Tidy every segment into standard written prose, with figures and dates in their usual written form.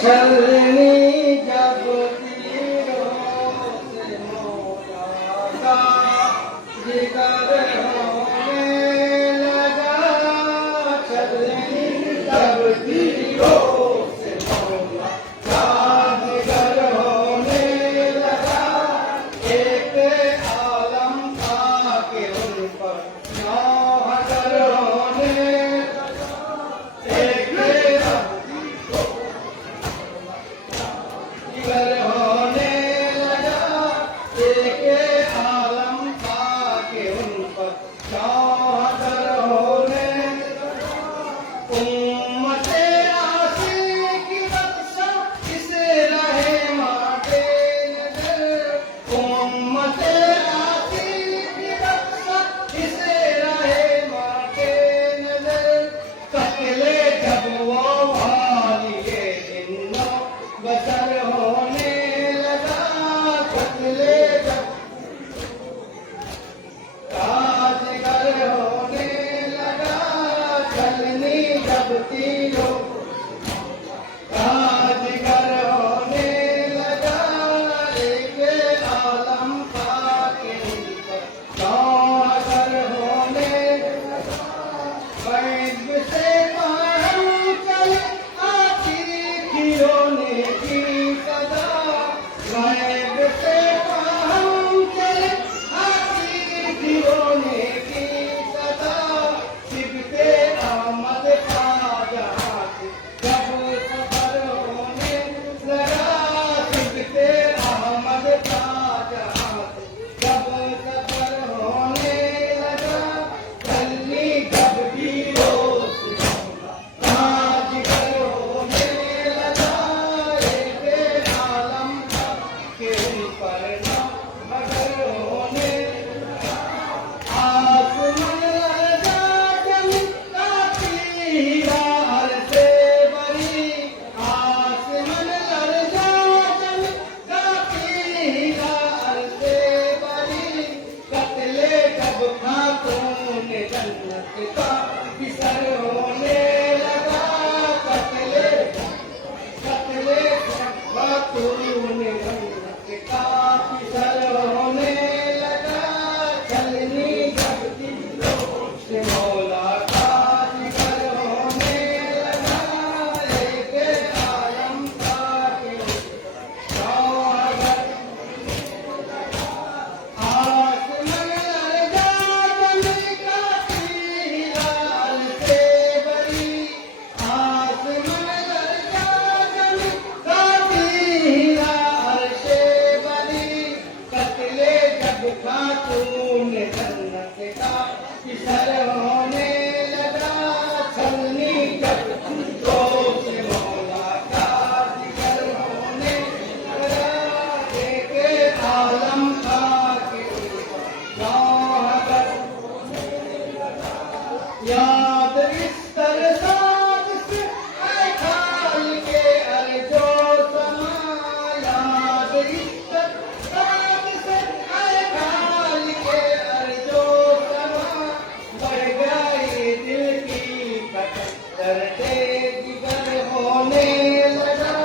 चलनी जब तीरों से मौला का जिक्र होने लगा, चलनी जब तीरों से मौला का जिक्र होने लगा, एक आलम था कि उन पर नौहज़र होने लगा, एक होने लगा, एक आलम था कि उन पर नौहज़र होने लगा। उम्मते आसी की बख्शा इसे रहे माटे नजर, उम्मते आसी की बख्शा इसे रहे माटे नजर, कत्ले जब वो भालिए जिन्नो बसर होने लगा, कत्ले जब राजगर होने लगा, चलनी जब तीरों राजगर होने लगा, एक आलम था कि उन पर नौहज़र होने लगा। बैग से कायम चले आती थी रोने की सदा, बैग से कायम चले आती थी रोने की सदा, सिबते अहमद का जहाँ से जब सफर होने लगा, सिबते अहमद का जहाँ से जब सफर होने लगा, चलनी जब तीरों से राजगर होने लगा, एक आलम था कि उन पर नौहज़र होने लगा। आसमान लरज़ा चमकाती हीरा अर्ज़े बरी, आसमान लरज़ा चमकाती हीरा अर्ज़े बरी, कत्ले जब खातून जन्नत का किसर होने लगा, कत्ले जब खातून जन्नत का किसर होने लगा, चलनी जब तीरों से मौला का जिक्र होने लगा, एक आलम था कि नौहज़र आसमान लरज़ा चमकाती हीरा अर्ज़े बरी, आसमान लरज़ा चमकाती हीरा अर्ज़े बरी, कत्ले जब खातून जन्नत का किसर होने लगा, चलनी जब तीरों से मौला का जिक्र होने लगा, एक आलम था कि उन पर नौहज़र याद इस तरसाद से ऐ खाल के अर्जो समा, याद इस तरसाद से ऐ खाल के अर्जो समा, बढ़ गई दिल की कटक दर्दे जिगर होने लगा,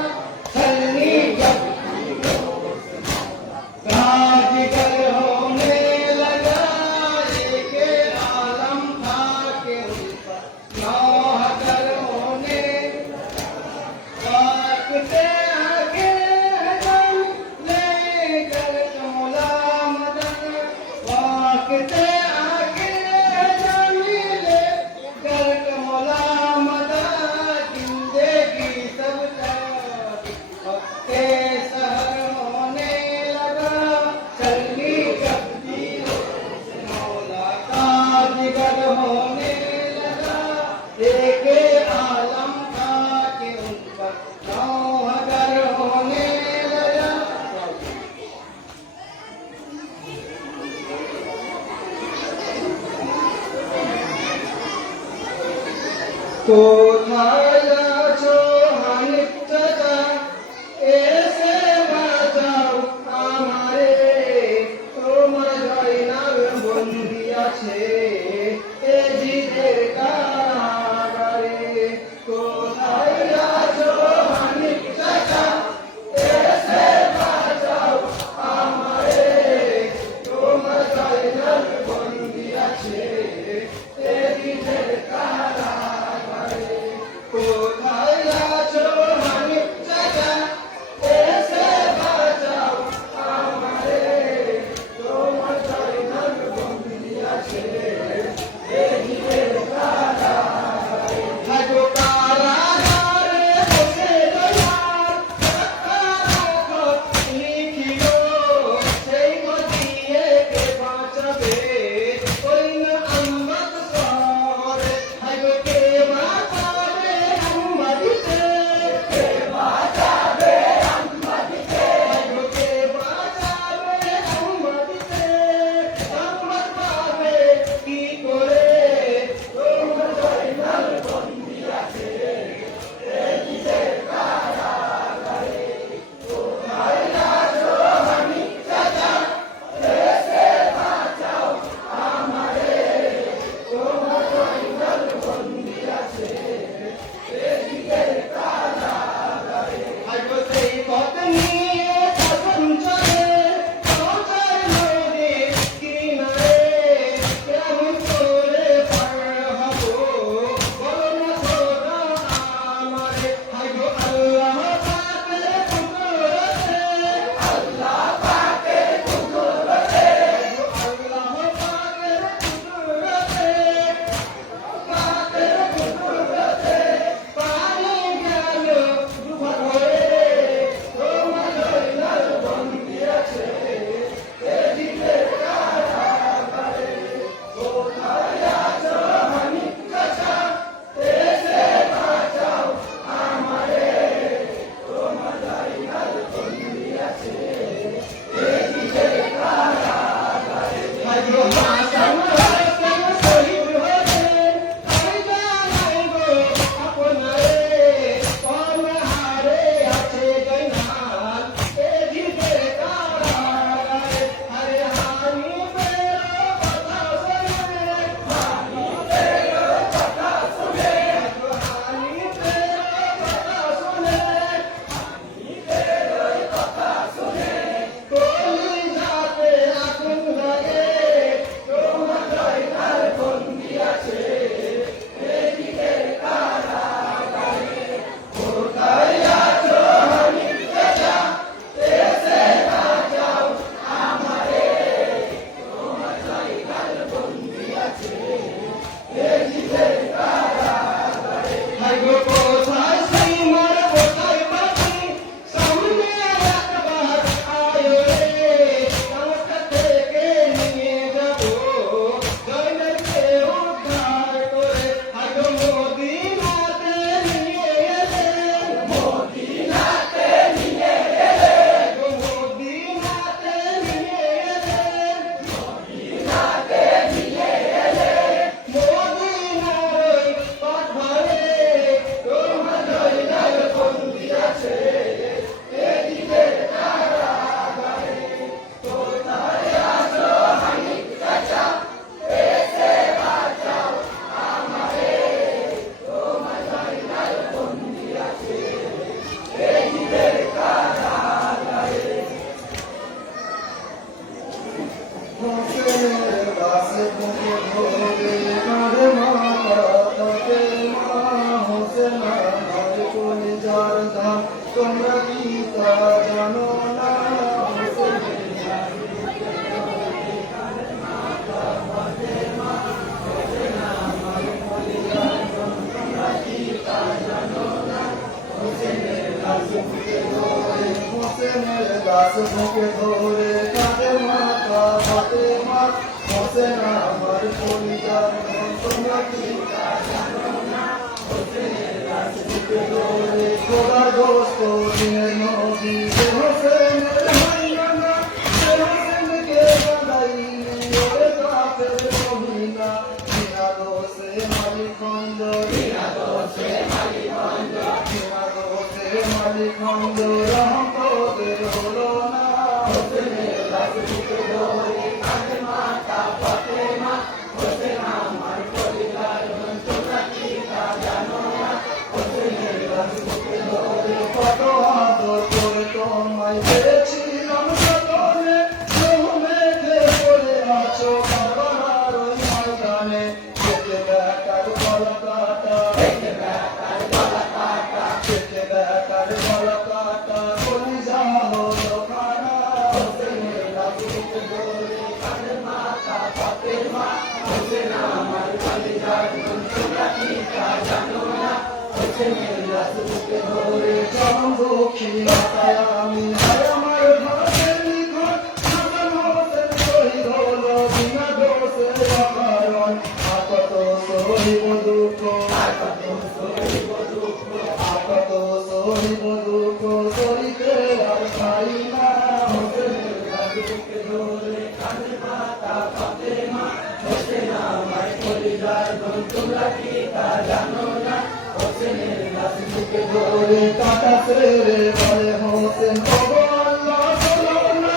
चलनी जब राजगर होने लगा, एक आलम था कि उन কোথায় আছো হানিফ চাচা, এসে বাঁচাও আমারে, তোমার জয়নাল বন্দি আছে এ জিদের কারাগারে। কোথায় আছো হানিফ চাচা, এসে বাঁচাও আমারে, তোমার জয়নাল বন্দি আছে এ জিদের কারাগারে। কোথায় আছো হানিফ চাচা, এসে বাঁচাও আমারে, তোমার জয়নাল বন্দি আছে এ জিদের কারাগারে। হাগো কারাগারে বসে দয়াল খত লিখিও, সেই খত দিয়ে কে বাঁচাবে ওই না আম্মদ শহরে। হাগো কে বাঁচাবে আম্মদিতে, কে বাঁচাবে আম্মদিতে, হাগো কে বাঁচাবে আম্মদিতে, আম্মদ পাবে কি করে, তোমার জয়নাল বন্দি আছে এ জিদের কারাগারে। কোথায় আছো হানিফ চাচা, এসে বাঁচাও আমারে, তোমার জয়নাল বন্দি আছে এ জিদের কারাগারে। হাগো সেই পথ নিয়ে কখন চলে পৌঁছায় নদীর কিনারে, কেমন করে পার হবো বলো না খোদা আমারে। হাগো আল্লাহ পাকের কুদরতে, আল্লাহ পাকের কুদরতে, আল্লাহ পাকের কুদরতে, পাকের কুদরতে পানি গেল ডুবা ঘরে, তোমার জয়নাল বন্দি আছে এ জিদের কারাগারে। কোথায় আছো হানিফ চাচা, এসে বাঁচাও আমারে, তোমার জয়নাল বন্দি আছে এ জিদের কারাগারে। হাগো হাসান হোসেন শহীদ হলেন, আমি জানাই গো আপনারে, অনাহারে আছে জয়নাল এ জিদের কারাগারে। আরে হানিফের কথা শুনে, হানিফের কথা শুনে, হাগো হানিফের কথা শুনে, হানিফের কথা শুনে কলিজাতে আগুন লাগে, তোমার জয়নাল বন্দি আছে এ জিদের কারাগারে। কোথায় আছো হানিফ চাচা, এসে বাঁচাও আমারে, তোমার জয়নাল বন্দি আছে এ জিদের কারাগারে। হাগো কোথায় সীমার কোথায় পাখি, সামনে একবার আয়ো রে, কাঁটা থেকে নিয়ে যাবো জয়নালকে উদ্ধার করে। হাগো মদিনাতে নিয়ে এলেন, মদিনাতে নিয়ে এলেন, হাগো মদিনাতে নিয়ে এলেন, মদিনাতে নিয়ে এলেন, মদিনার ওই পথ ধরে, তোমার জয়নাল বন্দি আছে এ জিদের কারাগারে। কোথায় আছো হানিফ চাচা, এসে বাঁচাও আমারে, তোমার জয়নাল বন্দি আছে এ জিদের কারাগারে। হোসেনের দাসে মুখে ধরে কাঁধে মাথা থাকে মা, হোসেন আমার কলিজার দাম, তোমরা কি তা জানো না, হোসেনের হোসেনের দাস মুখে ধরে কাঁধে মাথা থাকে মা, হোসেন আমার কলিজার দাম, তোমরা কি তা জানো না, হোসেনের দাস মুখে ধরে খোদা দোস্ত দিনের নবী যে হোসেনের মাইয়ানা, সে হোসেনকে বাঁধাইনি ওরে কাফের মহিলা, দিনা দোষে মালিক খঞ্জ, দিনা দোষে বিনা দোষে মালিক মন্দ রহমতের হলো না হোসেনের লাশ বুকে ধরে কাঁদে মাতা ফাতেমা হোসেন আমার পরিবার তোমরা কি তা জানো না হোসেনের লাশ বুকে ধরে কত আদর করে তোমায় পেয়েছিলাম সকলে বহু মেঘে পড়ে আছো কারবালার ওই ময়দানে যেতে বেকার গলা কাটা যেতে বেকার গলা কাটা কলিজা হলো খানা হোসেনের লাশ বুকে ধরে কাঁদে মাতা ফাতেমা হোসেন আমার কলিজার তোমরা কি তা জানো না হোসেনের লাশ বুকে ধরে চরম দুঃখী মাতায় আমি হায় আমার ঘরের নিকট হাসান হোসেন শহীদ হলো বিনা দোষে অকারণ আর কত সহিব দুঃখ সহিতে আর পাই না হোসেনের লাশ বুকে ধরে কাঁদে মাতা ফাতেমা হোসেন আমার কলিজার তোমরা কি তা জানো না হোসেনের লাশ বুকে ধরে কাটা ছেড়ে বলে হোসেন ওগো আল্লাহ চলো না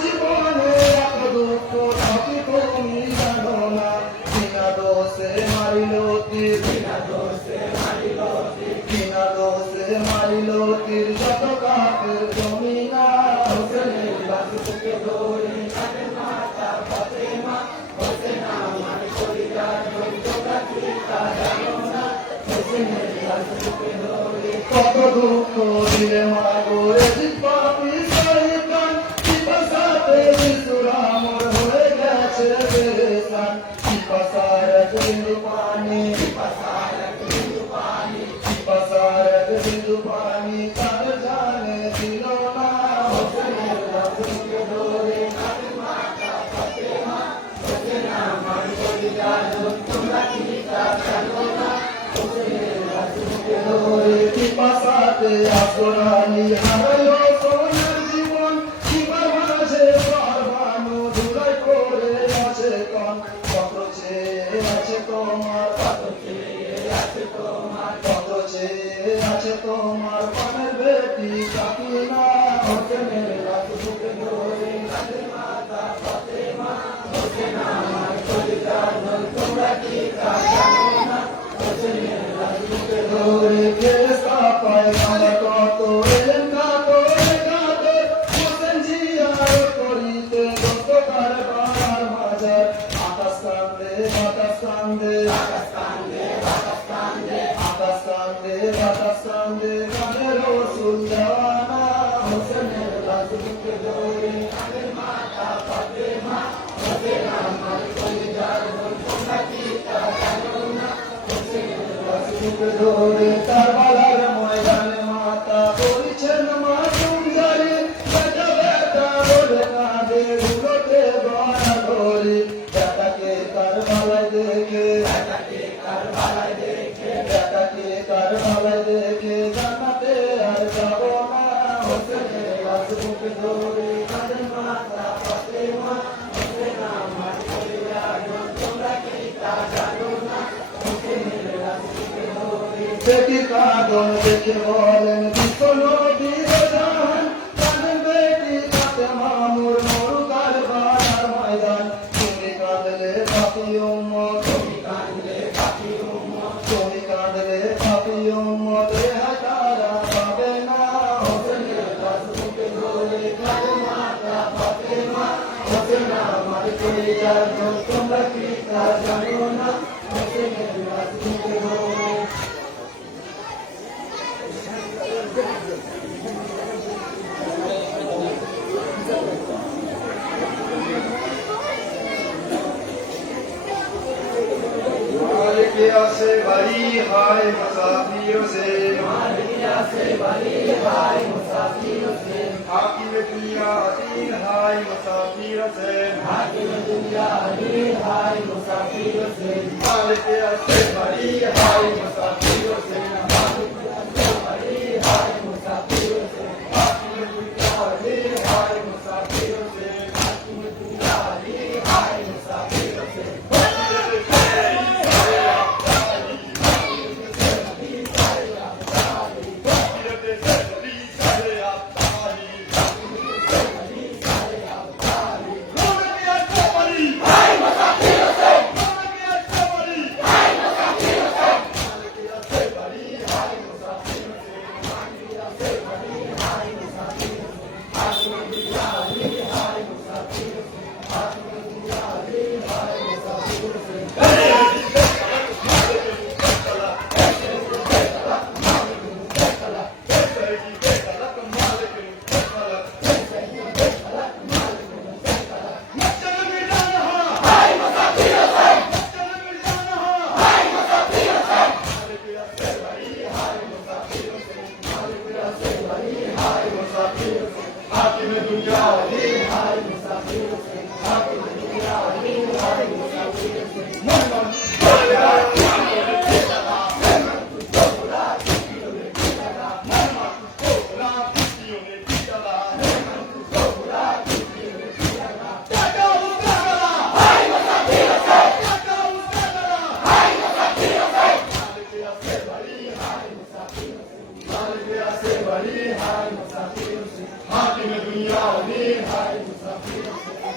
জীবনে এত দুঃখ থাকি তুমি জানো না বিনা দোষে মারিল তীর যত কাপের জমি না হোসেনের লাশ বুকে ধরে কাঁদে মাতা ফাতেমা হোসেন আমার কলিজার তোমরা কি তা জানো না হোসেনের লাশ বুকে ধরে কত দুঃখ দিলে মাগো এজিদ পাপী শয়তান পিপাসাতে শিশুরা মোর হয়ে গেছে পেরেশান পিপাসার এক বিন্দু পানি তার জানে দিল না হোসেনের লাশ বুকে ধরে কাঁদে মাতা ফাতেমা হোসেন আমার কলিজার তোমরা কি তা জানো না হোসেনের লাশ বুকে ধরে পিপাসাতে আসরানি হারালো সোনার জীবন জীবন মাঝে পারবানো ধুলাই করে আছে কন কত চেয়ে আছে তোমার পানের বেটি সাকিনা হোসেনের লাশ বুকে ধরে কাঁদে মাতা ফাতেমা হোসেন আমার কলিজার তোমরা কি তা জানো না হোসেনের লাশ বুকে ধরে ফেরেশতা পয়গম্বর কত এলেন কাতর হোসেন জিয়ারত করিতে যত কারবার বাজার আকাশ কান্দে বাতাস কান্দে কাঁদে রসুল দেওয়ানা হোসেনের লাশ বুকে ধরে কাঁদে মাতা ফাতেমা হোসেন আমার কলিজার তোমরা কি তা জানো না হোসেনের লাশ বুকে ধরে কারবালার ময়দানে মাতা করেছেন মাসুম জারি বেটা বলে কাঁদে ধুলোতে গড়া ধরি বেটাকে কারবালায় দেখে জান্নাতে আর যাব না হোসেনের লাশ বুকে ধরে কাঁদে মাতা ফাতেমা হোসেন আমার কলিজার তোমরা কি তা জানো না হোসেনের লাশ বুকে ধরে বেটির কাঁদন দেখে বলেন বিশ্ব নবীর জান কাঁদেন বেটি ফাতেমা মোর মরু কারবালার ময়দান তুমি কাঁদলে পাপী উম্মত তারা পাবে না হোসেনের লাশ বুকে ধরে কাঁদে মাতা ফাতেমা হোসেন আমার কলিজার তোমরা কি তা জানো না হোসেনের লাশ বুকে ধরে से भरी हाय मुसाफिरों से हाकिम दुनिया अधीन हाय मुसाफिरों से मालिक से भरी हाय मुसाफिरों से हाकिम दुनिया अधीन हाय मुसाफिरों से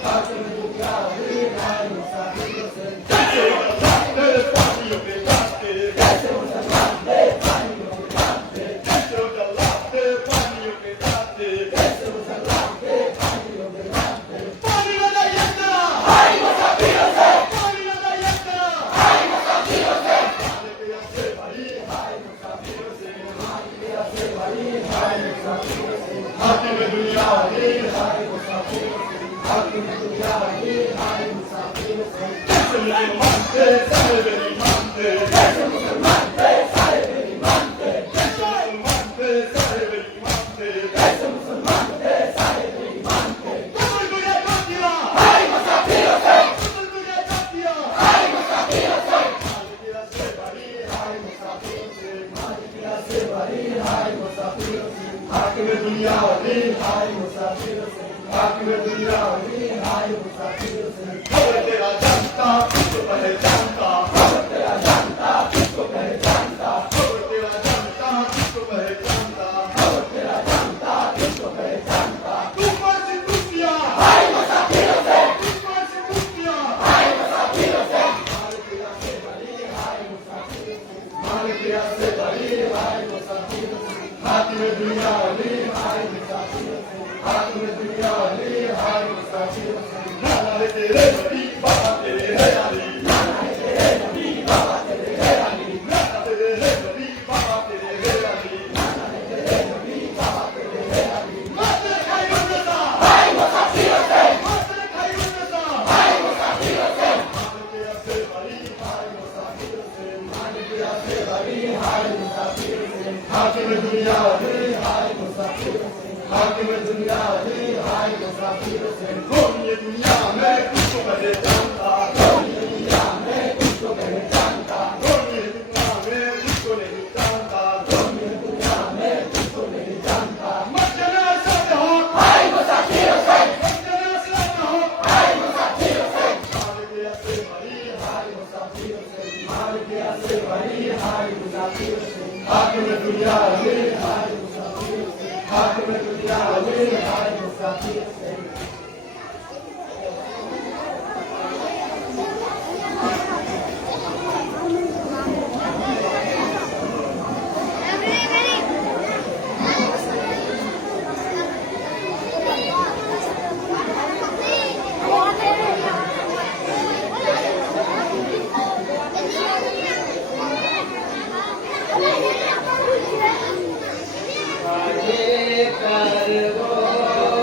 हाकिम दुनिया भी हाय मुसाफिर हुसैन कैसे उठलाते पानियों के रास्ते कैसे मुसलमान थे पानियों के रास्ते कैसे उठलाते पानियों के रास्ते कैसे मुसलमान थे पानियों के रास्ते पानी वाला यंत्र हाय मुसाफिर हुसैन पानी वाला यंत्र हाय मुसाफिर हुसैन पानी के रास्ते भाई हाय मुसाफिर हुसैन मालिकिया से बड़ी हाय मुसाफिर हुसैन हाकिम दुनिया भी हाय मुसाफिर हुसैन हाकिम दुनिया भी हाय मुसाफिर हुसैन कैसे मुसलमान थे सारे बेईमान थे कैसे मुसलमान थे सारे बेईमान थे कैसे मुसलमान थे सारे बेईमान थे कैसे मुसलमान थे सारे बेईमान थे कमर को ये काट दिया हाय मुसाफिर हुसैन कमर को ये काट दिया हाय मुसाफिर हुसैन पानी के रास्ते भाई हाय मुसाफिर हुसैन मालिकिया से बड़ी हाय मुसाफिर हुसैन हाकिम दुनिया भी हाय मुसाफिर हुसैन हाकिम दुनिया भी हाय मुसाफिर हुसैन खबर तेरा जानता किसको पहचानता खबर तेरा जानता किसको पहचानता खबर तेरा जानता किसको पहचानता खबर तेरा जानता किसको पहचानता ऊपर से कुतिया हाय मुसाफिर हुसैन ऊपर से कुतिया हाय मुसाफिर हुसैन मालिकिया से बड़ी हाय मुसाफिर हुसैन मालिकिया से बड़ी हाय मुसाफिर हुसैन हाकिम दुनिया भी हाय मुसाफिर हुसैन हाकिम दुनिया भी हाय मुसाफिर हुसैन नाना है तेरे बड़ी बाबा तेरे है अली नाना है तेरे नबी बाबा तेरे है अली नाना तेरे है बड़ी बाबा तेरे है अली नाना है तेरे नबी बाबा तेरे है अली मात्र खाई उन्नता हाय मुसाफिर हुसैन मात्र खाई उन्नता हाय मुसाफिर हुसैन मालिकिया से बड़ी हाय मुसाफिर हुसैन मालिकिया से बड़ी हाय मुसाफिर हुसैन हाकिम दुनिया भी हाय मुसाफिर हुसैन हाकिम दुनिया भी हाय मुसाफिर हुसैन कौन ये दुनिया में किसको पहचानता कौन ये दुनिया में किसको पहचानता कौन ये दुनिया में किसको नहीं जानता कौन ये दुनिया में किसको नहीं जानता मस्जिद साथ हो हाय मुसाफिर हुसैन मस्जिद साथ हो हाय मुसाफिर हुसैन मालिकिया से बड़ी हाय मुसाफिर हुसैन मालिकिया से बड़ी हाय मुसाफिर हुसैन हाकिम दुनिया भी हाय मुसाफिर हुसैन हाकिम दुनिया भी हाय मुसाफिर हुसैन आगे कर वो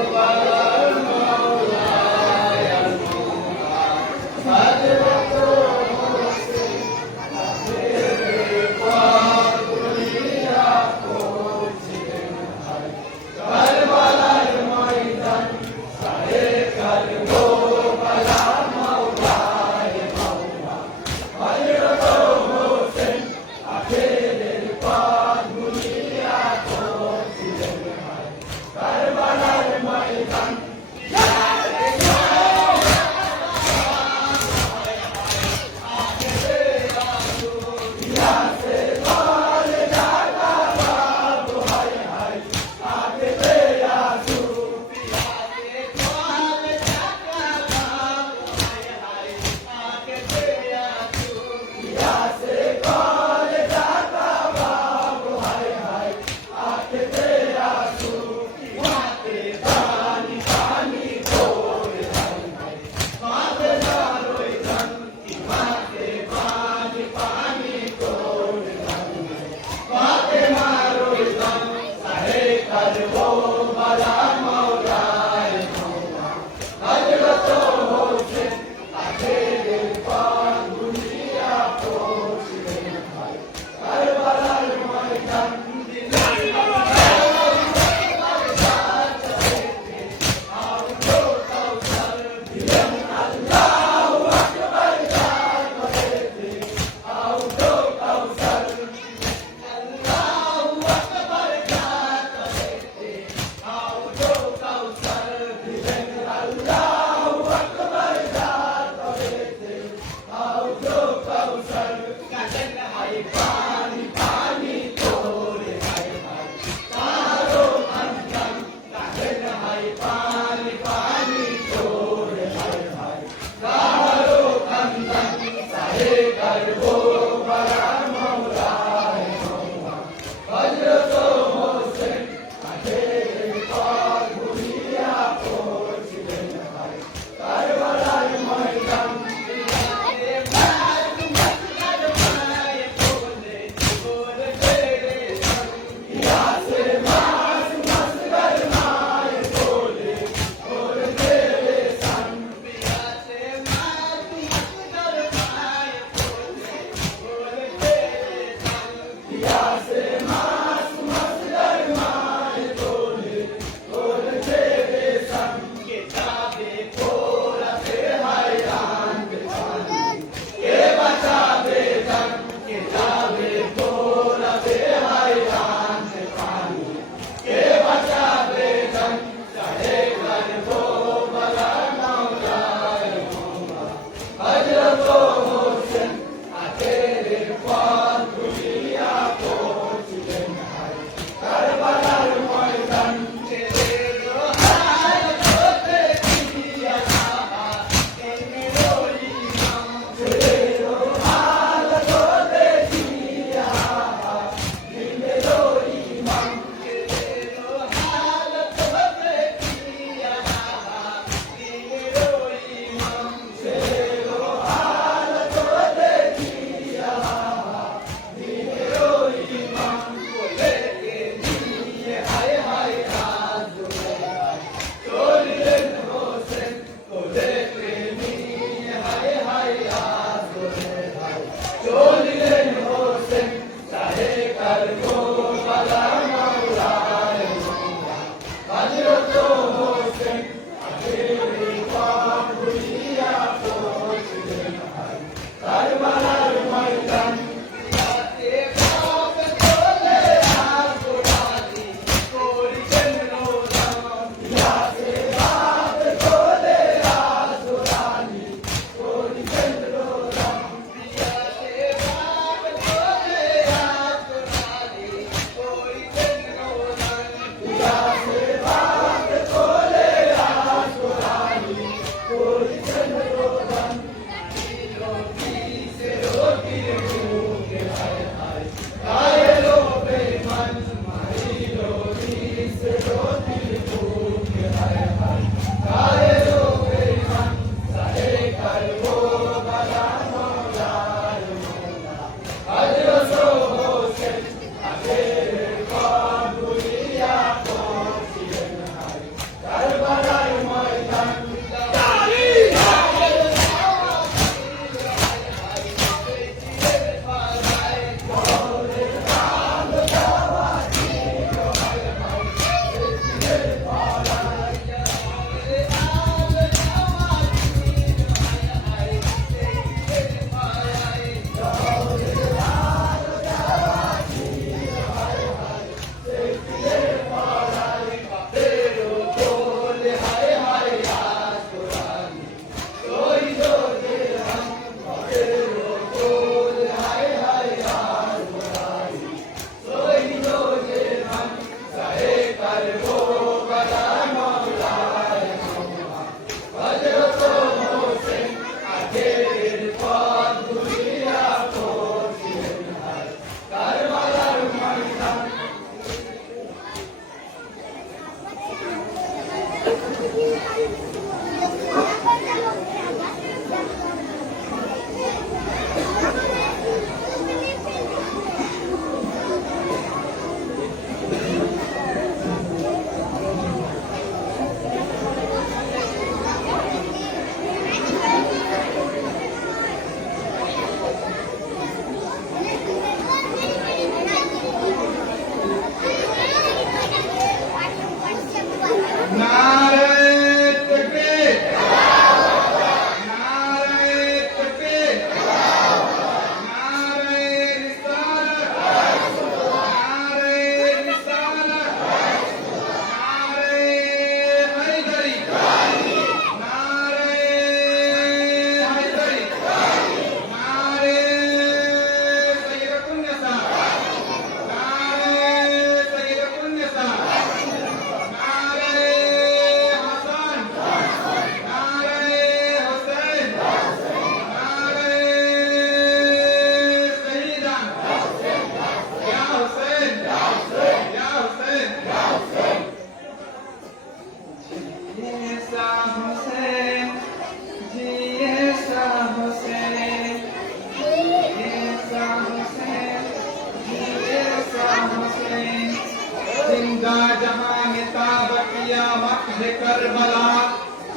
करबला,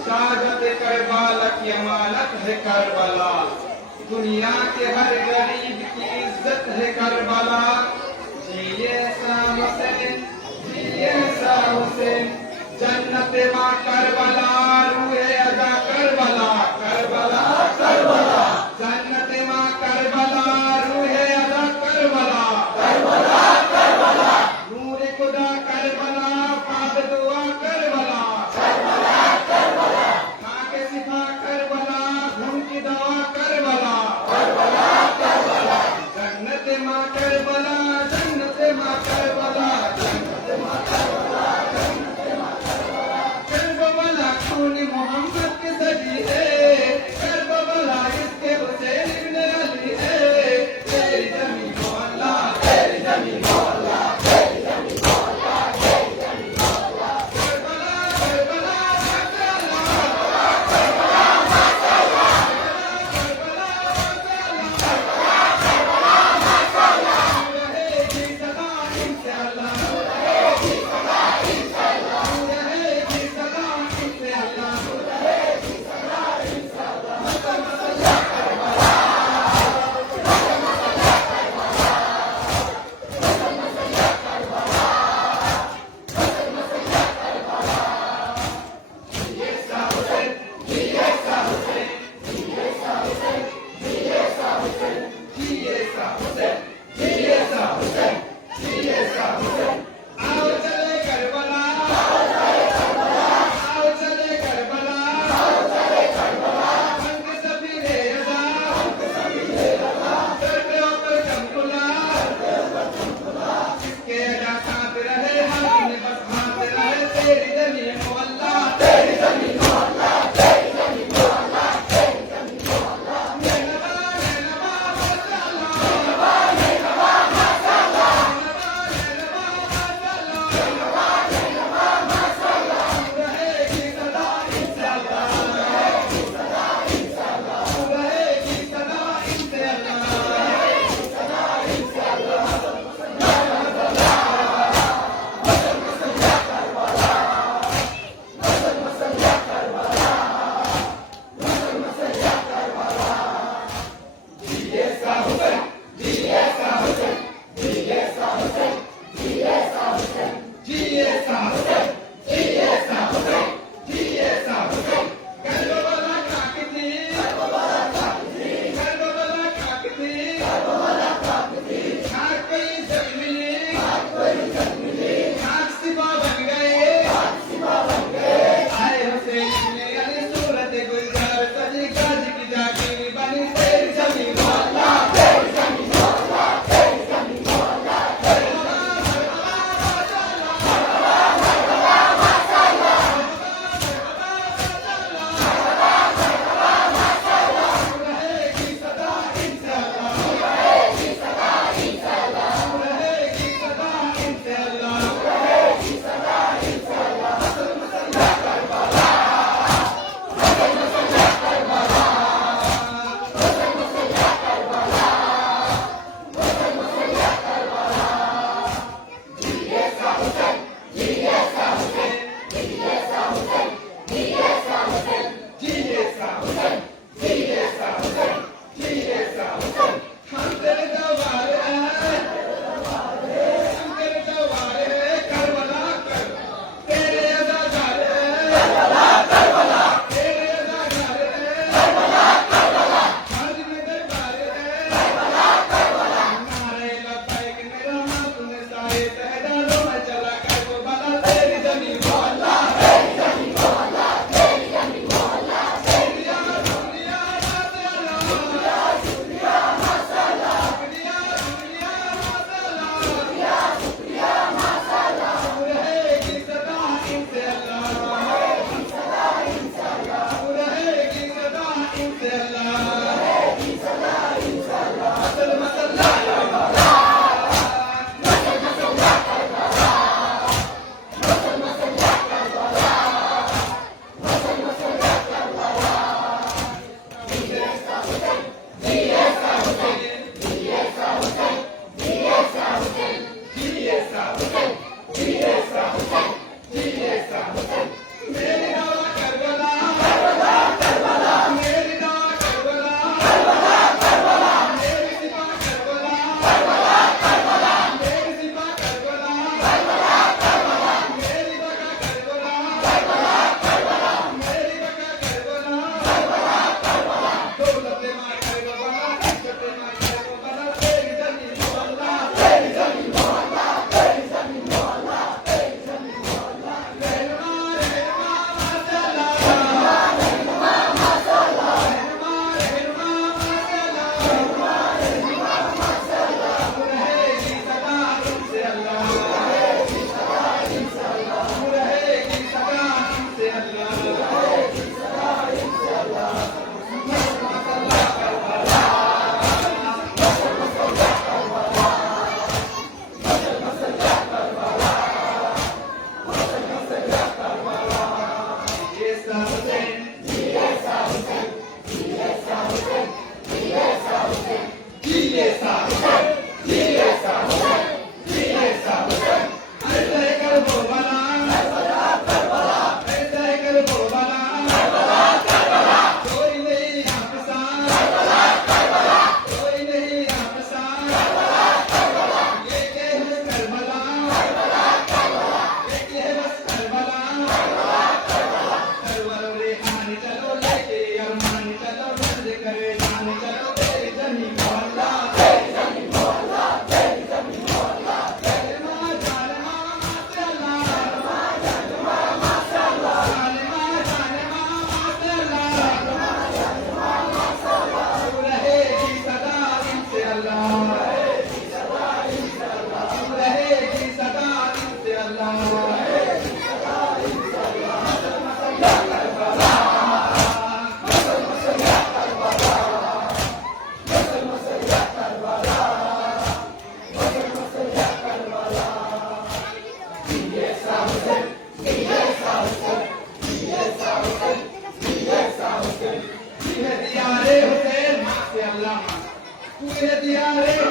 शहादत करबला की अमानत है करबला, दुनिया के हर गरीब की इज्जत है करबला। जिए शाह हुसैन, जिए शाह हुसैन, जन्नत मां करबला, रूहे अदा करबला, करबला करबला, जन्नत मां करबला, रूहे अदा करबला, करबला करबला, नूर खुदा करबला, पाक दुआ करबला, करबला करबला, खाके सिफा करबला, घूम की दवा करबला, करबला करबला, जन्नत मां करबला, जन्नत मां करबला, जन्नत मां करबला, जन्नत मां करबला, करबला खून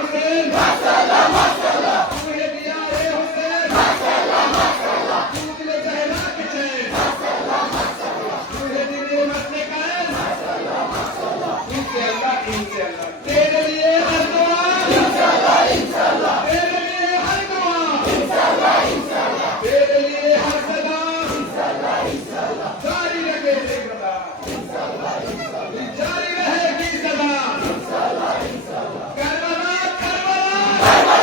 हुसैन माशाअल्लाह माशाअल्लाह तुझे दिया रे हुसैन माशाअल्लाह माशाअल्लाह तुझे जहरा के चैन माशाअल्लाह माशाअल्लाह तुझे दिए मसले का माशाअल्लाह माशाअल्लाह इंशाअल्लाह इंशाअल्लाह तेरे लिए हर दुआ इंशाअल्लाह इंशाअल्लाह तेरे लिए हर दुआ इंशाअल्लाह इंशाअल्लाह तेरे लिए हर सदा इंशाअल्लाह इंशाअल्लाह जारी रहेगी सदा इंशाअल्लाह इंशाअल्लाह जारी रहेगी सदा इंशाअल्लाह इंशाअल्लाह करबला करबला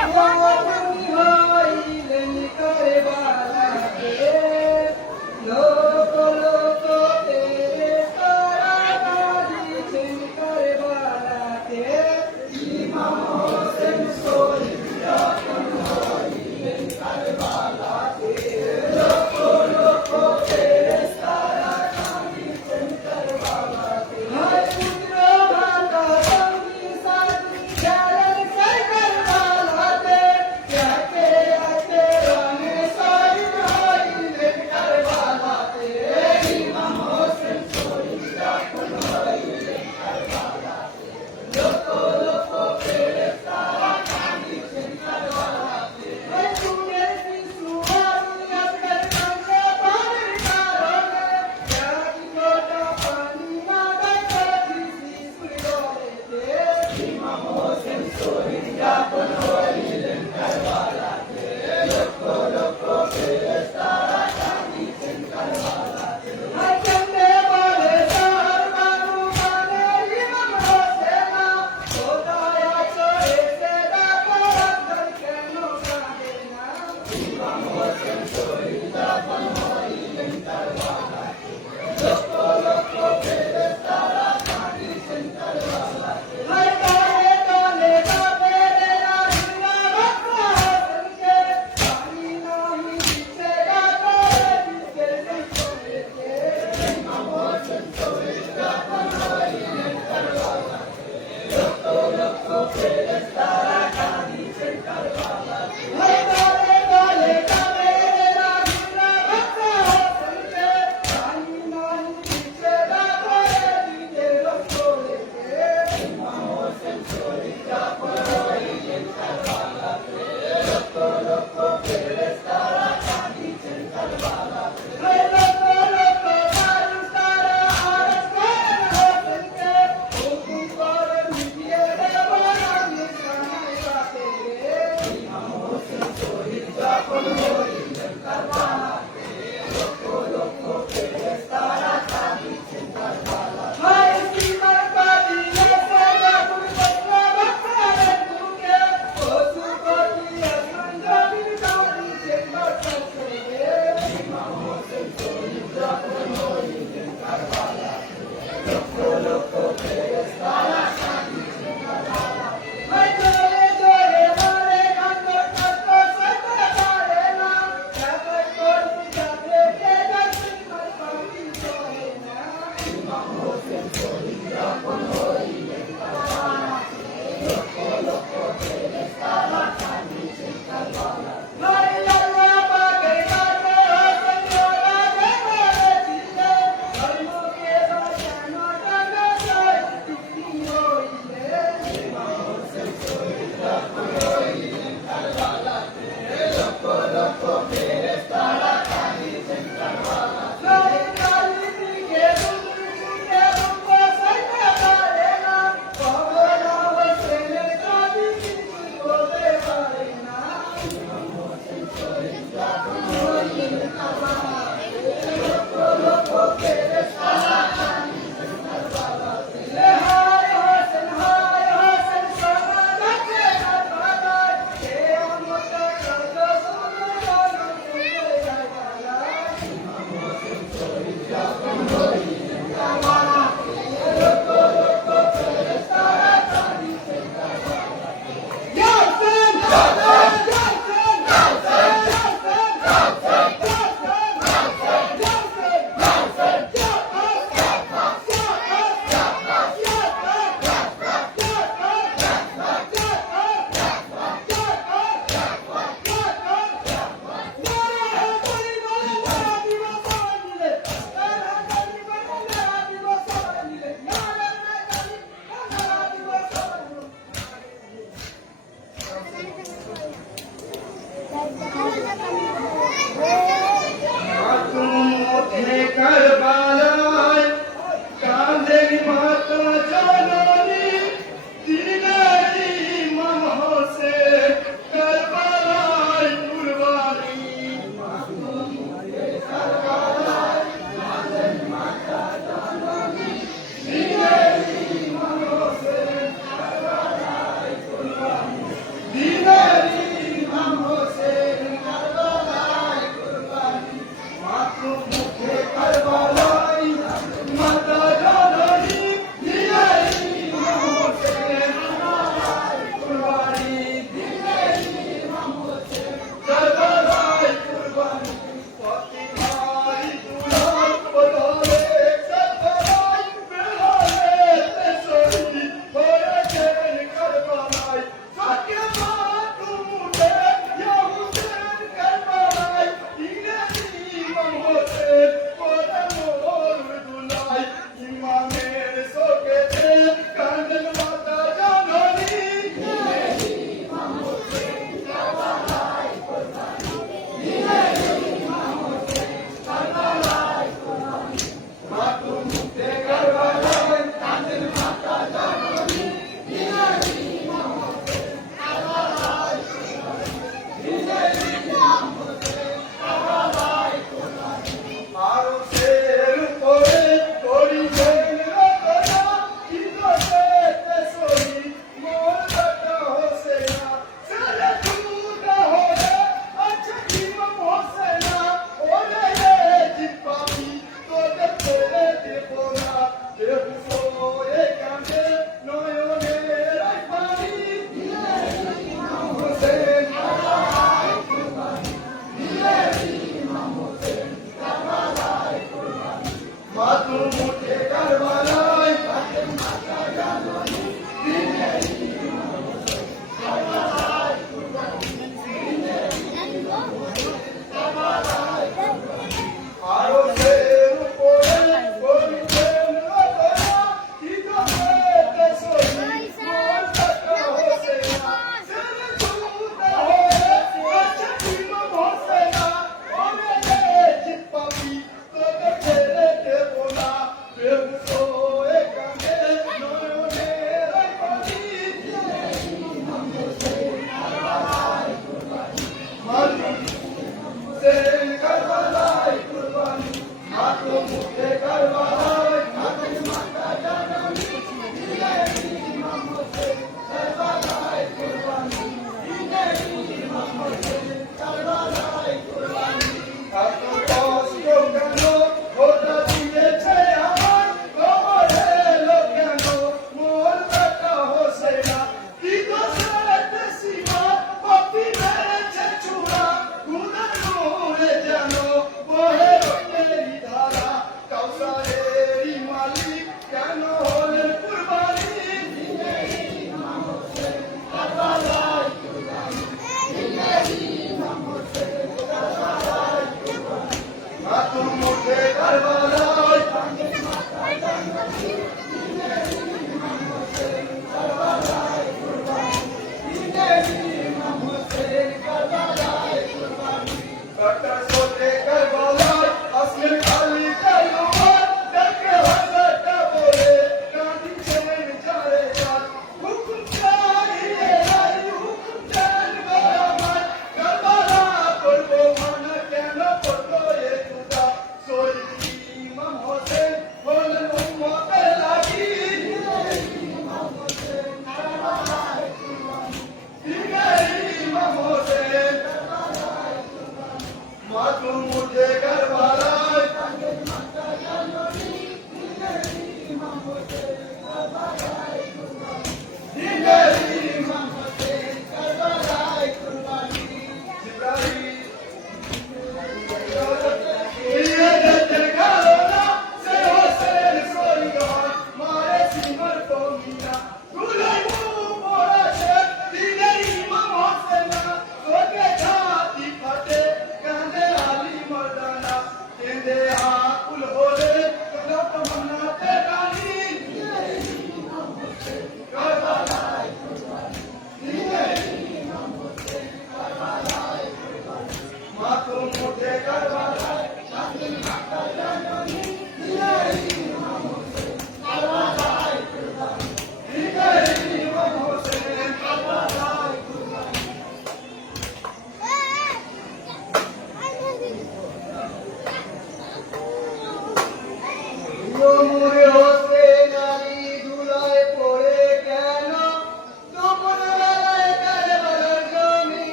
আপনি হইলেন কারবালাতে, লোক লোক ফেরেশতারা কাঁদিছেন কারবালাতে। ইমাম হোসেন শহীদ যখন হইলেন কারবালাতে, লোক লোক ফেরেশতারা কাঁদিছেন কারবালাতে। হায় পুত্র মাতা সঙ্গী সাথী গেলেন সেই কারবালাতে, একে একে রঙে শহীদ হইলেন কারবালাতে। ইমাম হোসেন শহীদ যখন হইলেন কারবালাতে, লোক লোক ফেরেশতারা কাঁদিছেন কারবালাতে। হায় খুনের শিশু আবু ইয়াসের কান্দে পানির কারণে, এক ফোঁটা পানি না দেয় শিশুর গলেতে। ইমাম হোসেন শহীদ যখন হইলেন কারবালাতে, লোক লোক ফেরেশতারা কাঁদিছেন কারবালাতে। হায় কেমনে বলে শহর বানু মানে ইমাম হোসেনা, কোথায় আছো এসে দেখো রাস্তায় কেন কাঁদে না। ইমাম হোসেন শহীদ যখন হইলেন কারবালাতে, লোক লোক ফেরেশতারা কাঁদিছেন কারবালাতে। হায় কালে কালে কাফেরেরা ইমাম হোসেনকে, পানি নাহি দিতে ডাকো দিতে সকলকে। ইমাম হোসেন শহীদ যখন হইলেন কারবালাতে, লোক লোক ফেরেশতারা কাঁদিছেন কারবালাতে। হায় কালে কালে কাফেরেরা ইমাম হোসেনকে, পানি নাহি দিতে ডাকো দিতে সকলকে। ইমাম হোসেন শহীদ যখন হইলেন কারবালাতে, লোক লোক ফেরেশতারা কাঁদিছেন কারবালাতে। হায় লোক লোক ফারিস্তারা আরশ করেন হোসেনকে, হুকুম করে মিটিয়ে দেব আমি সানাই রাতে। ইমাম হোসেন শহীদ যখন হইলেন কারবালাতে, লোক লোক ফেরেশতারা কাঁদিছেন কারবালাতে। হায় সীমার কাঁদিয়ে সে যখন বসল বাচ্চাদের বুকে, পশু পাখি আসমান জমিন কাঁদিছেন বাচ্চাকে। ইমাম হোসেন শহীদ যখন হইলেন কারবালাতে, লোক লোক ফেরেশতারা কাঁদিছেন কারবালাতে। হায় জোরে জোরে মারে কান্দর কষ্ট সইতে পারে না, একাই কর্মী যাতে তেজার সীমার পাখি চলে না। ইমাম হোসেন শহীদ যখন হইলেন কারবালাতে, লোক লোক ফেরেশতারা কাঁদিছেন কারবালাতে। হায় আল্লাহ পাকের কাছে হোসেন ওরা যে বলেছিলেন, ধর্মকে বাঁচানো টানা শহীদ তিনি হইলেন। ইমাম হোসেন শহীদ যখন হইলেন কারবালাতে, লোক লোক ফেরেশতারা কাঁদিছেন কারবালাতে। শহীদ আলী দিকে দুনিয়া রূপ সইতে পারে না, কবর হোসেনের কাঁদি কিছুই বলতে পারে না। ইমাম হোসেন শহীদ যখন হইলেন কারবালাতে, লোক লোক ফেরেশতারা কাঁদিছেন কারবালাতে। হায় হোসেন সমান আছে কারবালায়, কিয়ামত কাল শুনো জনম কারবালায়। ইমাম হোসেন শহীদ যখন হইলেন কারবালাতে, লোক লোক ফেরেশতারা কাঁদিছেন কারবালাতে। ইয়া হোসেন ইয়া হোসেন ইয়া হোসেন ইয়া হোসেন ইয়া হোসেন ইয়া হোসেন ইয়া হোসেন ইয়া হোসেন।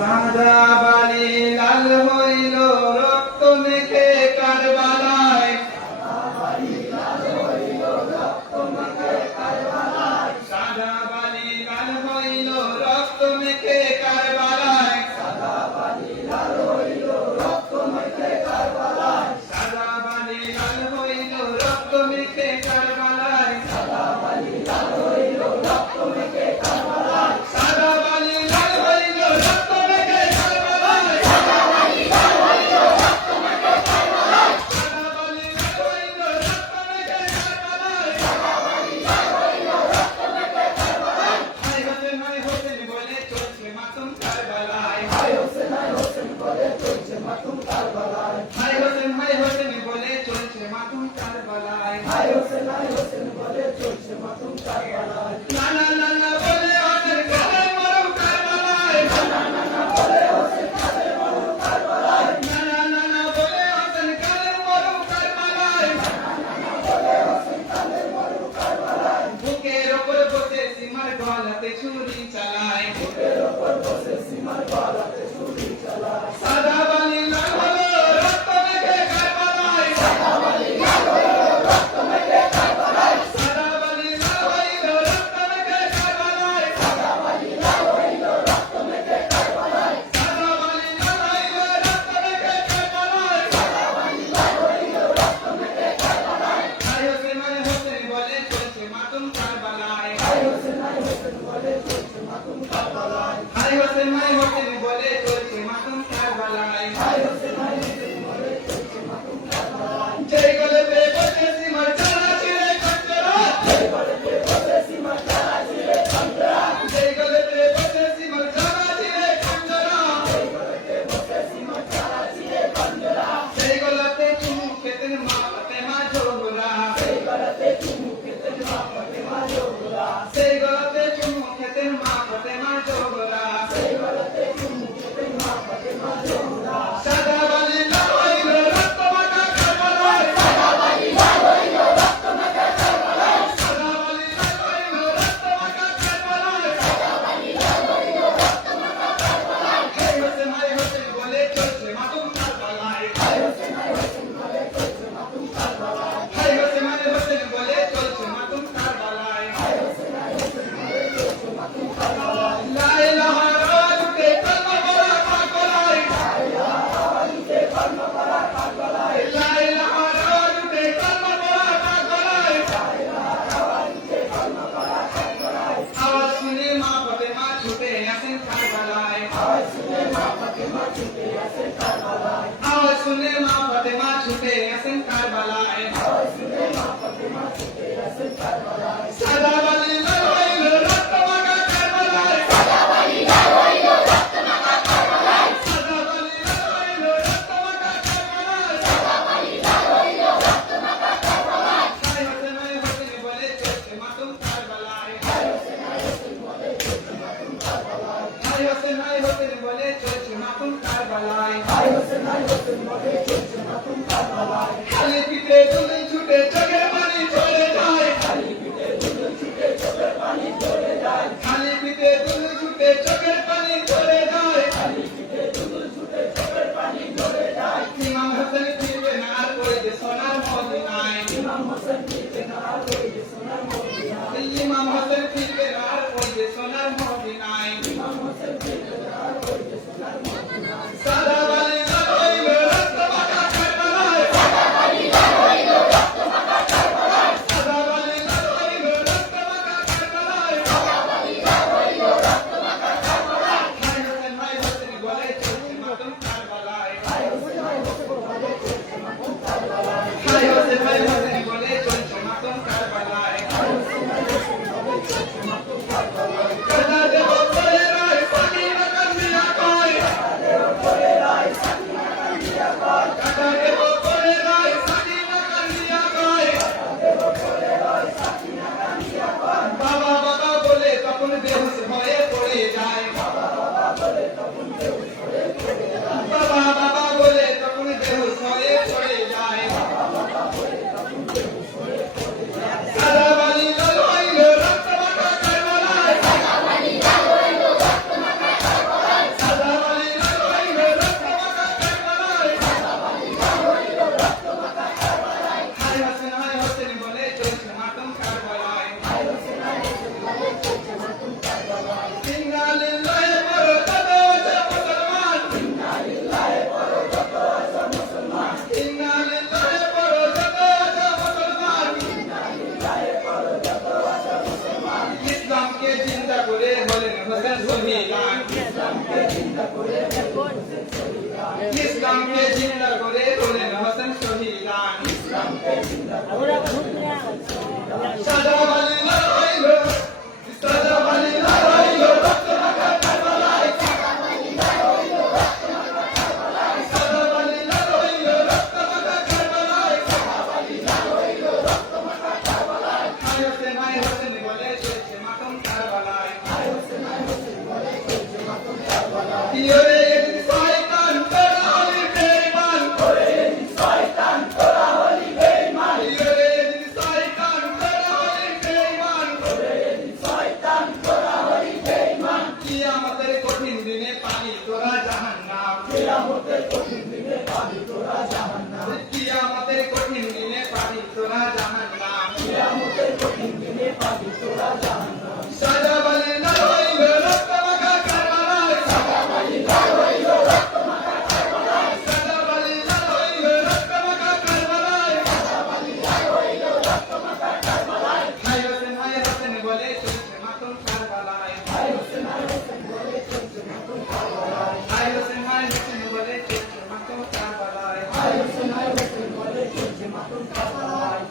সাদা বালি লাল হইল রক্ত মেখে কারবালায় সাদা বালি লাল হইল রক্ত মেখে কারবালায় সাদা বালি লাল হইল রক্ত মেখে কারবালায় সাদা বালি লাল হইল রক্ত মেখে কারবালায় সাদা বালি লাল হইল রক্ত মেখে কারবালায় সাদা বালি লাল হইল রক্ত মেখে কারবালায় সাদা বালি লাল হইল রক্ত মেখে কারবালায় সাদা বালি লাল হইল রক্ত মেখে কারবালায় সাদা বালি লাল হইল রক্ত মেখে কারবালায় হায় হোসেন বলে চলছে মাসুম কারবালায় হায় হোসেন বলে চলছে মাসুম কারবালায় হায় হোসেন বলে চলছে মাসুম কারবালায় হায় হোসেন বলে চলছে মাসুম কারবালায় নানা নানা বলে হোসেন কাদের মরু কারবালায় নানা নানা বলে হোসেন কাদের মরু কারবালায় নানা নানা বলে হোসেন কাদের মরু কারবালায় নানা নানা বলে হোসেন কাদের মরু কারবালায় বুকের উপর বসে সীমার গলাতে ছুরি চালায় বুকের উপর বসে সীমার গলাতে ছুরি চালায় সাদা বালি লাল হলো রক্ত মেখে কারবালায় সাদা বালি লাল হলো রক্ত মেখে কারবালায় সাদা বালি লাল হইল রক্ত মেখে কারবালায় সাদা বালি লাল হইল রক্ত মেখে কারবালায় সাদা বালি লাল হইল রক্ত মেখে কারবালায় সাদা বালি লাল হইল রক্ত মেখে কারবালায় হায় হোসেন বলে চলছে মাসুম কারবালায় হায় হোসেন বলে চলছে মাসুম কারবালায় হায় হোসেন বলে চলছে মাসুম কারবালায় হায় হোসেন বলে চলছে মাসুম কারবালায় জয় গলবে বসে সীমার চারা ছিঁড়ে কঞ্জরা জয় গলবে বসে সীমার চারা ছিঁড়ে কঞ্জরা জয় গলবে বসে সীমার চারা ছিঁড়ে কঞ্জরা জয় গলবে বসে সীমার চারা ছিঁড়ে কঞ্জরা জয় গলতে চুমু খেতেন মা ফাতেমা জোহরা জয় গলতে চুমু খেতেন মা ফাতেমা জোহরা জয় গলতে চুমু খেতেন মা ফাতেমা জোহরা জয় গলতে চুমু খেতেন মা ফাতেমা জোহরা সাদা বালি লাল হইল রক্ত মাখা কারবালায় সাদা বালি লাল হইল রক্ত মাখা কারবালায় সাদা বালি লাল হইল রক্ত মাখা কারবালায় সাদা বালি লাল হইল রক্ত মাখা কারবালায় হায় হোসেন বলে চলছে মাসুম কারবালায় হায় হোসেন বলে চলছে মাসুম কারবালায় হায় হোসেন বলে চলছে মাসুম কারবালায় হায় হোসেন বলে চলছে মাসুম কারবালায় লা ইলাহা ইল্লাল্লাহ কলমা পড়া কারবালায় লা ইলাহা ইল্লাল্লাহ কলমা পড়া কারবালায় লা ইলাহা ইল্লাল্লাহ কলমা পড়া কারবালায় লা ইলাহা ইল্লাল্লাহ কলমা পড়া কারবালায় আওয়াজ শুনে মা ফাতেমা ছুটে আসেন কারবালায় আওয়াজ শুনে মা ফাতেমা ছুটে আসেন কারবালায় আওয়াজ শুনে মা ফাতেমা ছুটে আসেন কারবালায় আওয়াজ শুনে মা ফাতেমা ছুটে আসেন কারবালায় সাদা বালি লাল হইল রক্ত মাখা কারবালায় সাদা বালি লাল হইল রক্ত মাখা কারবালায় সাদা বালি লাল হইল রক্ত মাখা কারবালায় সাদা বালি লাল হইল রক্ত মাখা কারবালায় হায় হোসেন বলে চলছে মাসুম কারবালায় হায় হোসেন বলে চলছে মাসুম কারবালায় হায় হোসেন বলে চলছে মাসুম কারবালায় হায় হোসেন বলে চলছে মাসুম কারবালায় খালি পিঠে দুলুন ছুটে চোখের পানি ঝরে যায় খালি পিঠে দুলুন ছুটে চোখের পানি ঝরে যায় খালি পিঠে দুলুন ছুটে চোখের পানি ঝরে যায় খালি পিঠে দুলুন ছুটে চোখের পানি ঝরে যায় ইমাম হোসেন ফিরবে না আর ওই যে সোনার মদিনায় ইমাম হোসেন ফিরবে না আর ওই যে সোনার মদিনায় ইমাম হোসেন ফিরবে না আর ওই যে সোনার মদিনায় ইমাম হোসেন ফিরবে না আর ওই যে সোনার মদিনায় সাদা বালি লাল হইল রক্ত মাখা কারবালায় সাদা বালি লাল হইল রক্ত মাখা কারবালায় সাদা বালি লাল হইল রক্ত মাখা কারবালায় সাদা বালি লাল হইল রক্ত মাখা কারবালায় হায় হোসেন বলে চলছে মাসুম কারবালায় হায় হোসেন বলে চলছে মাসুম কারবালায় হায় হোসেন বলে চলছে মাসুম কারবালায় হায় হোসেন বলে চলছে মাসুম কারবালায় কাদা দেব করে রায় সাকিনা কান্দিয়া কয় কাদা দেব করে রায় সাকিনা কান্দিয়া কয় কাদা দেব করে রায় সাকিনা কান্দিয়া কয় কাদা দেব করে রায় সাকিনা কান্দিয়া কয় বাবা বাবা বলে তখন বেহুশ হয়ে পড়ে যায় বাবা বাবা বলে তখন বেহুশ হয়ে পড়ে যায় বাবা বাবা বলে তখন বেহুশ হয়ে পড়ে যায় বাবা বাবা বলে তখন কিয়ামতের কঠিন দিনে পাবি তোরা জাহান্নাম, কিয়ামতের কঠিন দিনে পাবি তোরা জাহান্নাম, কিয়ামতের কঠিন দিনে পাবি তোরা জাহান্নাম। সাজাব আলী লড়াইল রক্ত মাখা কারবালায়, সাজাব আলী লড়াইল রক্ত মাখা কারবালায়, সাজাব আলী লড়াইল রক্ত মাখা কারবালায়, সাজাব আলী লড়াইল রক্ত মাখা কারবালায়। হায় হোসেন বলে চলছে মাতম কারবালায়, হায় হোসেন বলে চলছে মাতম কারবালায়, হায় হোসেন বলে চলছে মাতম কারবালায়। হায় হোসেন বলে চলছে মাতম কারবালায়।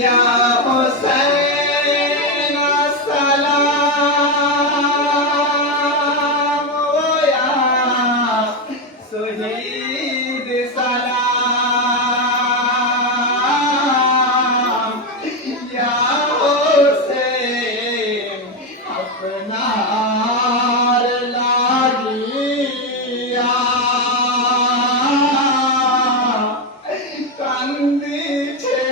Ya Hussein salam o ya Shahid salam Ya Hussein apnar lagiya kandiche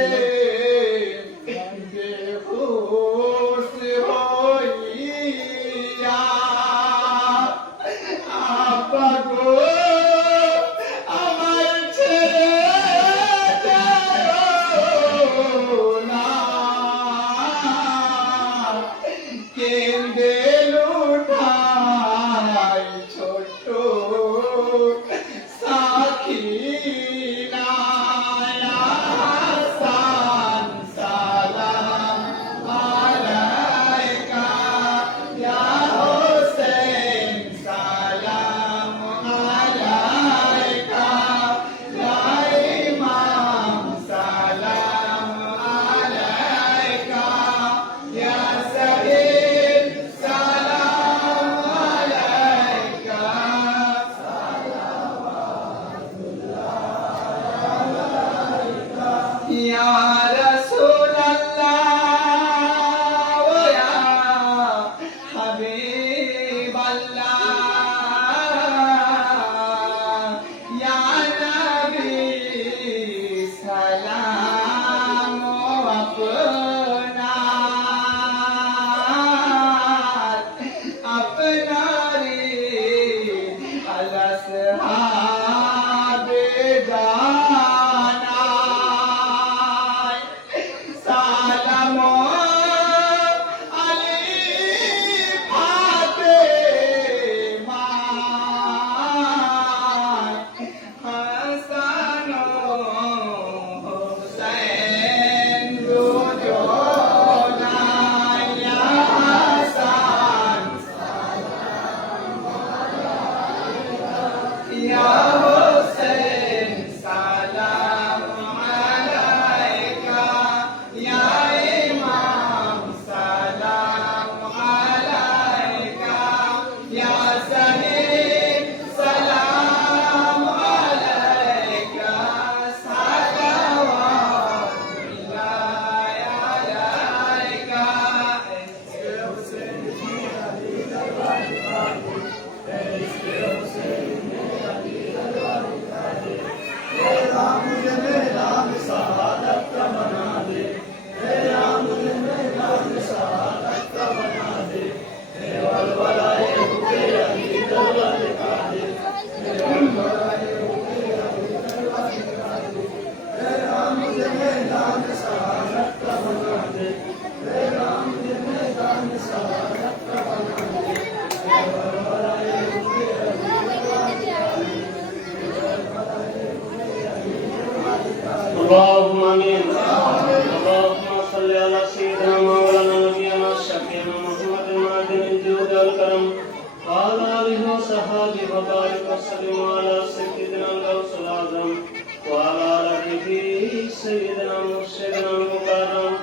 مرشدنا المكرم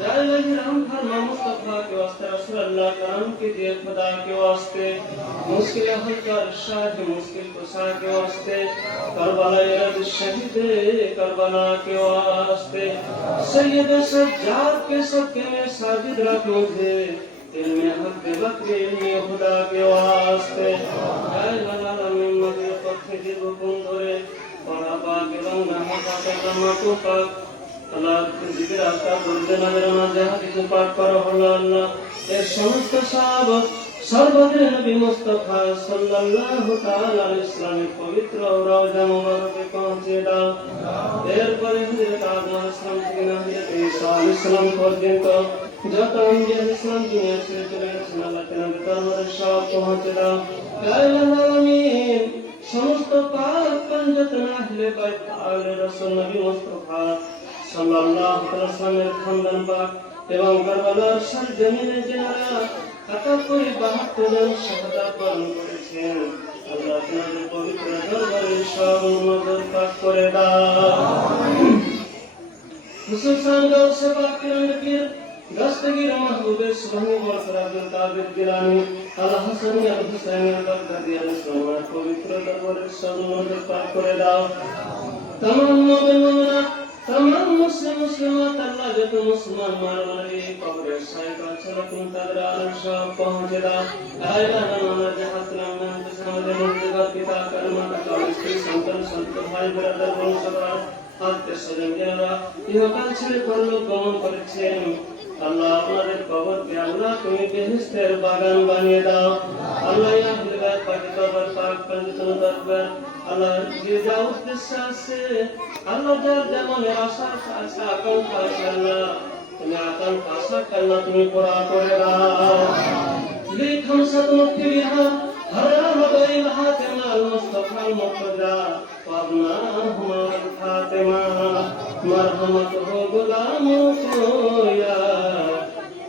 या इलाही राम फरमा मुस्तफा के वास्ते रसूल अल्लाह करम के दिए खुदा के वास्ते मुश्किल हल कर शाह मुश्किल कुशा के वास्ते करबला यरद शहीद करबला के वास्ते सैयद सज्जाद के सबके में साजिद रख मुझे दिल में हक बकरी में खुदा के वास्ते या इलाही मगे पत्थर के बुकुंदरे और आबाद के रंग हमारे लम्हा को আল্লাহ জিকির আজকার বলতে নামের মাঝে হাদিস পাঠ করা হলো আল্লাহ এর সমস্ত সাহাবা সর্বদিন নবী মুস্তাফা সাল্লাল্লাহু তাআলা আলাইহি সাল্লামের পবিত্র রওজা মুবারকে পৌঁছে দাও এরপরে হযরত আদম আলাইহিস সালাম থেকে হযরত ঈসা আলাইহিস সালাম পর্যন্ত যত আম্বিয়া আলাইহিস সালাম দুনিয়া ছেড়ে চলে গেছেন আল্লাহ তাআলা দরবারে সব পৌঁছে দাও লা ইলাহা আমিন সমস্ত পাক পঞ্জতন আহলে বাইত আলে রাসূল নবী মুস্তাফা সাল্লাল্লাহু আলাইহি ওয়াসাল্লামের খানদান পাক এবং কারবালার সরজমিনে যারা আতা করে 72 জন শাহাদাত বরণ করেছেন আল্লাহ তাআলার পবিত্র দরবারে সব নজর পাক করে দাও খুশুসান গাউসে পাক পীর দস্তগীর মাহবুবে সুবহানি বরকত আব্দুল কাদের জিলানী আল্লাহ হাসান আল হুসাইনের বরকত আল্লাহ পবিত্র দরবারে সব নজর পাক করে দাও तमाम मोमिन मोमिनात तमाम मुस्लिम मुस्लिमात अल्लाह जब मुसलमान मारवाड़ी कब्र साहिबा चलकुन तादर आलम शाह पहुंचे दा आयला नमन जहात नामन समाज मुंतजर पिता कर्मा का स्त्री संतान संत भाई ब्रदर বোন সবার আত্মীয় স্বজন যারা ইহকাল ছেড়ে পরলোক গমন করেছেন আল্লাহ আমাদের কবরকে আল্লাহ তুমি বেহেশতের বাগান বানিয়ে দাও আল্লাহ ইয়া আহলে বাইত পাক কবর পাক পঞ্জতন দরবার আল্লাহ যে যা উদ্দেশ্য আছে আল্লাহ যার যেমন আশা আছে আকাঙ্ক্ষা আছে আল্লাহ তুমি আকাঙ্ক্ষা আশা আল্লাহ তুমি পুরা করে দাও লিখাম সাতমুক্তি বিহা حرام غير الحاتمة المصطفى المقتدى وابناهما الحاتمة مرحمته غلامه يا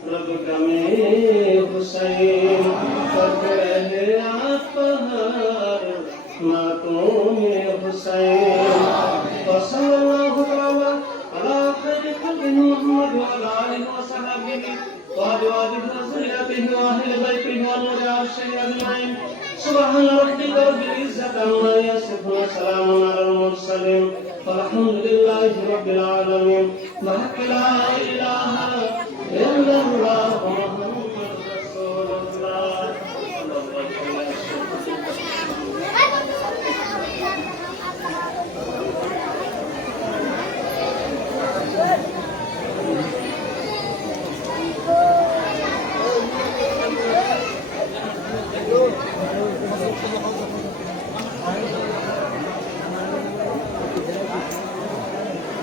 رب كمي حسين فكره عطهر ما تومي حسين وصلى الله تعالى على خير خلق محمد وعلى آله وصحبه وأزواجه وذريته وأهل بيته ونور عرشه أجمعين سبحان ربك رب العزة عما يصفون وسلام على المرسلين والحمد لله رب العالمين بحق لا إله إلا الله محمد رسول الله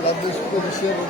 La